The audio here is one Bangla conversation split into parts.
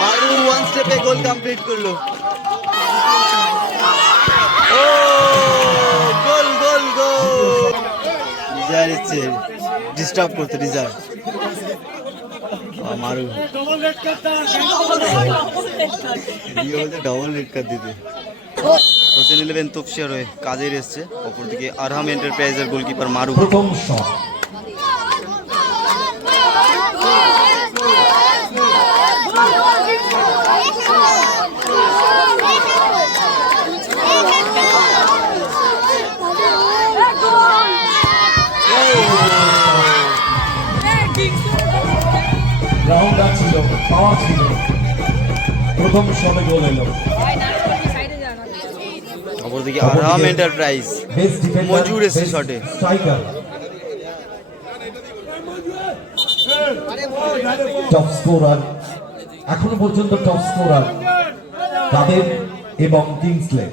মারু ওয়ান স্টেপে গোল কমপ্লিট করল। ও গোল গোল গোল ইচ্ছে ডিস্টার্ব করতে ডিজায়ার মারু রিও বলতে ডবল রেড কার্ড দিতে। হোসেন ইলেভেন তপসিয়ার হয়ে কাজের এসছে। অপরদিকে আরহাম এন্টারপ্রাইজের গোলকিপার মারু প্রথম শট রাউন্ডার ছিল পাওয়ার ছিল প্রথম শটে গোল এলো। অপরদিকে আরহাম এন্টারপ্রাইজ মজুর এসছে শটে। স্ট্রাইকার টপ স্কোরার এখনও পর্যন্ত টপ স্কোরার তাদের এবং কিংসলে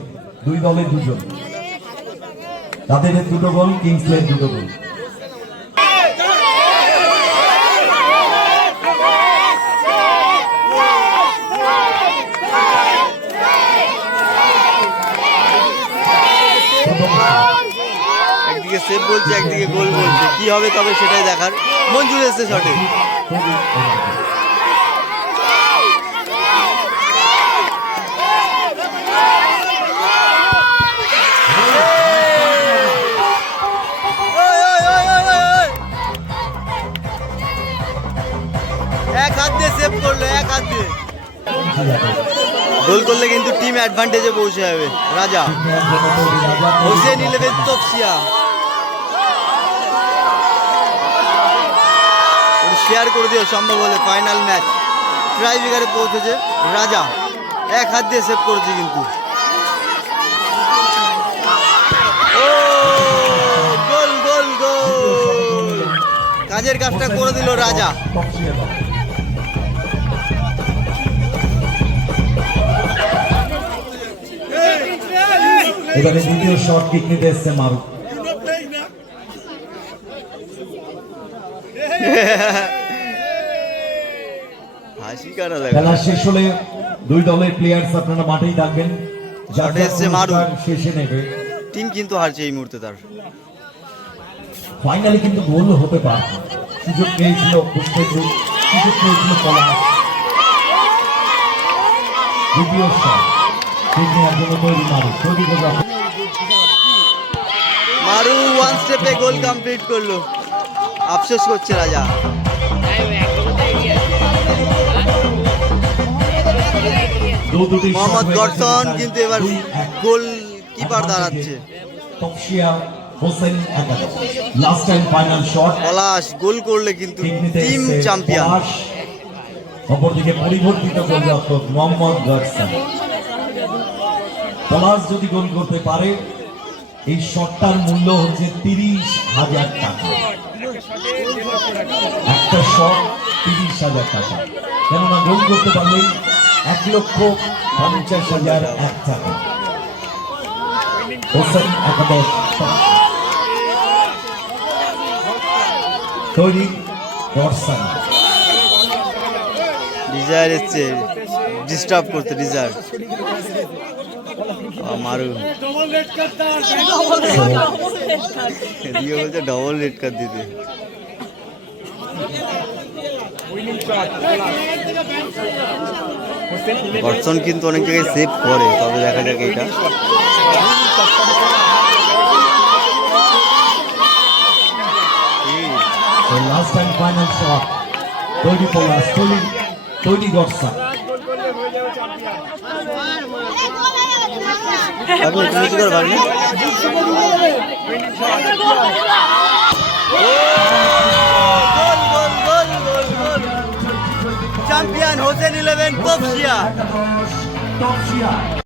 দুই দলে দুজন। তাদের দুটো গোল কিংসলে দুটো গোল। সেভ বলছে, একদিকে গোল বলছে। কি হবে তবে সেটাই দেখার। মঞ্জুর এসছে শটে। এক হাত দিয়ে সেভ করল, এক হাত দিয়ে। গোল করলে কিন্তু টিম অ্যাডভান্টেজে পৌঁছে যাবে রাজা। হোসেন ইলেভেন, তপসিয়া। শেয়ার করে দিও সম্ভব হলে ফাইনাল ম্যাচ ট্রাইবিগারে পৌঁছেছে রাজা। এক হাত দিয়ে সেভ করেছে কিন্তু। গোল গোল গোল। কাজের কাজটা করে দিল রাজা। এবারে দ্বিতীয় শট কিক নিতে এসছে মারু খেলা শেষ হলে দুই দলের প্লেয়ার্স আপনারা মাঠেই থাকবেন। শটে এসছে মারু। শেষে নেবে। টিম কিন্তু হারছে এই মুহূর্তে তার। ফাইনালি কিন্তু গোল হতে পারে। সুযোগ পেয়েছিল সুযোগ পেয়েছিল পলাশ দ্বিতীয় শট নেওয়ার জন্য তৈরি মারু তৈরি মারু ওয়ান স্টেপে গোল কমপ্লিট করল। আফসোস করছে রাজা। মোহাম্মদ বিশাল। কিন্তু এবার গোল কিপার দাঁড়াচ্ছে। পলাশ গোল করলে কিন্তু টিম চ্যাম্পিয়ন। অপরদিকে পরিবর্তিত গোলরক্ষক মোহাম্মদ গার্সন পলাশ যদি গোল করতে পারে এই শটটার মূল্য হচ্ছে তিরিশ হাজার টাকা। একটা শট তিরিশ হাজার টাকা। কেননা গোল করতে পারলেই এক লক্ষ পঞ্চাশ হাজার এক টাকা। হোসেন একাদশ তৈরি গর্সন ডিজায়ার এসছে। ডিস্টার্ব করতে ডিজায়ার বলছে ডবল রেড কার্ড দিতে। গর্সন কিন্তু অনেক জায়গায় সেভ করে তবে দেখা যাক এটা and final shot. তৈরি তৈরি তৈরি গর্সা আপনি তুমি কি করে ভাবলেন হোসেন ইলেভেন কপসিয়া